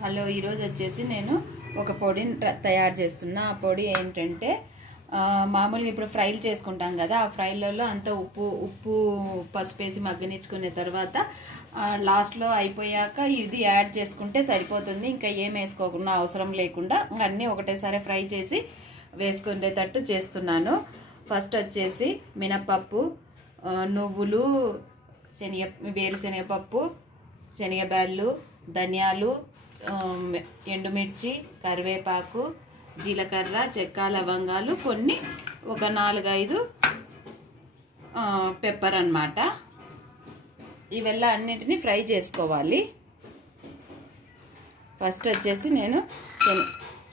Hello, ఈరోజు వచ్చేసి నేను ఒక పొడిని తయారు చేస్తున్నా. ఆ పొడి ఏంటంటే మామూలుగా ఇప్పుడు ఫ్రైలు చేసుకుంటాం కదా, ఆ ఫ్రైలలో అంతా ఉప్పు పసుపు వేసి మగ్గనిచ్చుకునే తర్వాత లాస్ట్లో అయిపోయాక ఇది యాడ్ చేసుకుంటే సరిపోతుంది. ఇంకా ఏం వేసుకోకుండా అవసరం లేకుండా అన్నీ ఒకటేసారి ఫ్రై చేసి వేసుకునేటట్టు చేస్తున్నాను. ఫస్ట్ వచ్చేసి మినపప్పు, నువ్వులు, వేరుశనగపప్పు, శనగబ్యాళ్ళు, ధనియాలు, ఎండుమిర్చి, కరివేపాకు, జీలకర్ర, చెక్క, లవంగాలు, కొన్ని ఒక 4-5 పెప్పర్ అన్నమాట. ఇవెల్లా అన్నిటినీ ఫ్రై చేసుకోవాలి. ఫస్ట్ వచ్చేసి నేను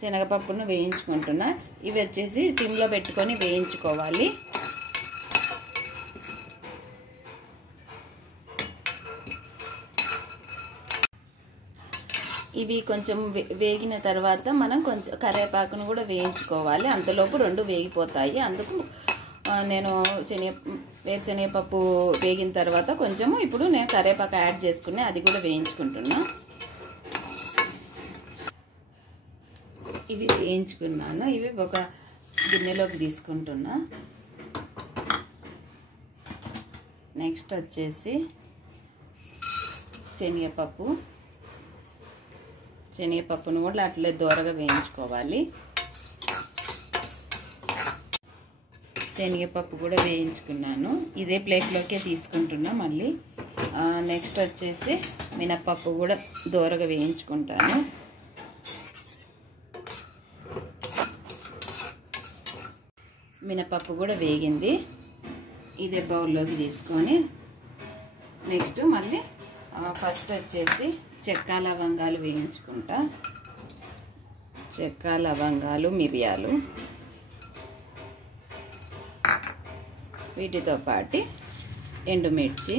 శనగపప్పును వేయించుకుంటున్నా. ఇవి వచ్చేసి సిమ్లో పెట్టుకొని వేయించుకోవాలి. ఇవి కొంచెం వేగిన తర్వాత మనం కొంచెం కరివేపాకును కూడా వేయించుకోవాలి. అంతలోపు 2 వేగిపోతాయి. అందుకు నేను వేరుశనగపప్పు వేగిన తర్వాత కొంచెము ఇప్పుడు నేను కరివేపాకు యాడ్ చేసుకుని అది కూడా వేయించుకుంటున్నా. ఇవి వేయించుకున్నాను. ఇవి ఒక గిన్నెలోకి తీసుకుంటున్నా. నెక్స్ట్ వచ్చేసి శనగపప్పును కూడా అట్లే దోరగా వేయించుకోవాలి. శనగపప్పు కూడా వేయించుకున్నాను. ఇదే ప్లేట్లోకే తీసుకుంటున్నా మళ్ళీ. నెక్స్ట్ వచ్చేసి మినపప్పు కూడా దోరగా వేయించుకుంటాను. మినపప్పు కూడా వేగింది. ఇదే బౌల్లోకి తీసుకొని నెక్స్ట్ మళ్ళీ ఫస్ట్ వచ్చేసి చెక్క, లవంగాలు వేయించుకుంటా. చెక్క, లవంగాలు, మిరియాలు, వీటితో పాటు ఎండుమిర్చి,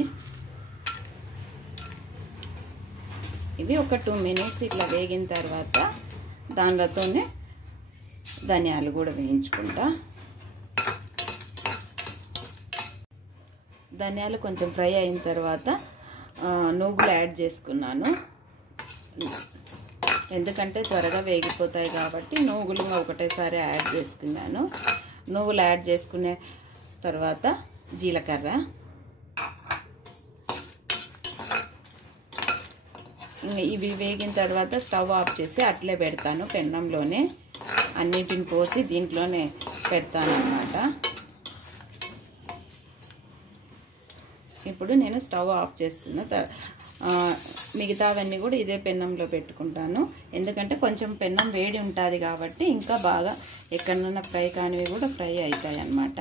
ఇవి ఒక 2 మినిట్స్ ఇట్లా వేగిన తర్వాత దానితోనే ధనియాలు కూడా వేయించుకుంటా. ధనియాలు కొంచెం ఫ్రై అయిన తర్వాత నువ్వులు యాడ్ చేసుకున్నాను. ఎందుకంటే త్వరగా వేగిపోతాయి కాబట్టి నువ్వులు ఒకటేసారి యాడ్ చేసుకున్నాను. నువ్వులు యాడ్ చేసుకునే తర్వాత జీలకర్ర, ఇవి వేగిన తర్వాత స్టవ్ ఆఫ్ చేసి అట్లే పెడతాను. పెన్నంలోనే అన్నిటిని పోసి దీంట్లోనే పెడతాను అన్నమాట. ఇప్పుడు నేను స్టవ్ ఆఫ్ చేస్తున్నా. మిగతావన్నీ కూడా ఇదే పెన్నంలో పెట్టుకుంటాను. ఎందుకంటే కొంచెం పెన్నం వేడి ఉంటుంది కాబట్టి ఇంకా బాగా ఎక్కడన్నా ఫ్రై కానివి కూడా ఫ్రై అవుతాయి అన్నమాట.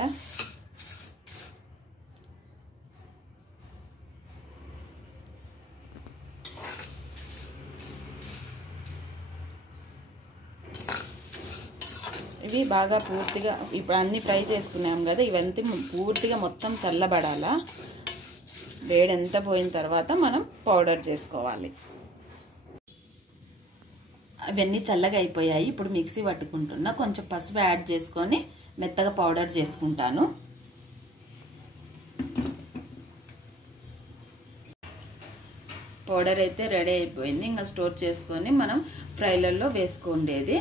ఇవి బాగా పూర్తిగా ఇప్పుడు అన్నీ ఫ్రై చేసుకున్నాం కదా, ఇవంతా పూర్తిగా మొత్తం చల్లబడాలా. వేడంతా పోయిన తర్వాత మనం పౌడర్ చేసుకోవాలి. అవన్నీ చల్లగా అయిపోయాయి. ఇప్పుడు మిక్సీ పట్టుకుంటున్నా. కొంచెం పసుపు యాడ్ చేసుకొని మెత్తగా పౌడర్ చేసుకుంటాను. పౌడర్ అయితే రెడీ అయిపోయింది. ఇంకా స్టోర్ చేసుకొని మనం ఫ్రైలలో వేసుకోండేది.